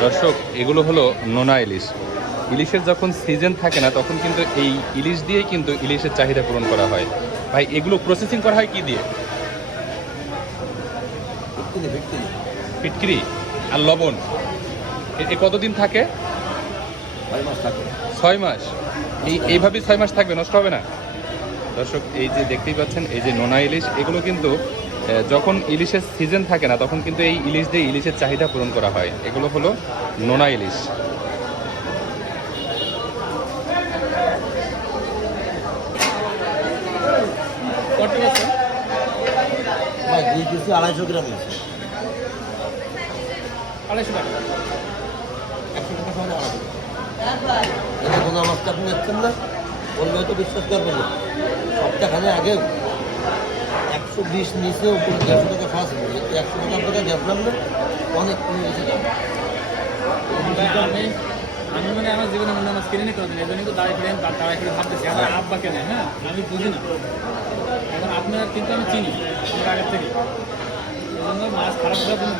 দর্শক এগুলো হলো নোনা ইলিশ। ইলিশের যখন সিজন থাকে না তখন কিন্তু এই ইলিশ দিয়েই কিন্তু ইলিশের চাহিদা পূরণ করা হয়। ভাই এগুলো প্রসেসিং করা হয় কি দিয়ে? ফিটকিরি আর লবণ। এ- কতদিন থাকে। ছয় মাস। এই এইভাবেই ছয় মাস থাকবে নষ্ট হবে না। দর্শক এই যে দেখতেই পাচ্ছেন এই যে নোনা ইলিশ এগুলো কিন্তু যখন ইলিশের সিজন থাকে না তখন কিন্তু এই ইলিশ দিয়ে ইলিশের চাহিদা পূরণ করা হয়। এগুলো হলো নোনা ইলিশ। আড়াইশো গ্রাম আড়াইশো টাকা। একশো টাকা সহ কোনো মাছটা আপনি দেখছেন না? বললে হয়তো বিশ্বাস করবেন না। সপ্তাহখানে আগে একশো বিশ নিচে উপরে দেড়শো টাকা একশো টাকা আপনাকে দেখলাম না অনেক কমে গেছে। আমি মানে আমার জীবনে মনে এই জন্য তো দাঁড়িয়ে ফিরে দাঁড়িয়ে ফিরে ভাবতেছি আমার আব্বা কেন হ্যাঁ? আমি বুঝি না। এখন আপনার কিন্তু আমি চিনি আমার আগের থেকে। এই জন্য মাছ খারাপ করার কোনো।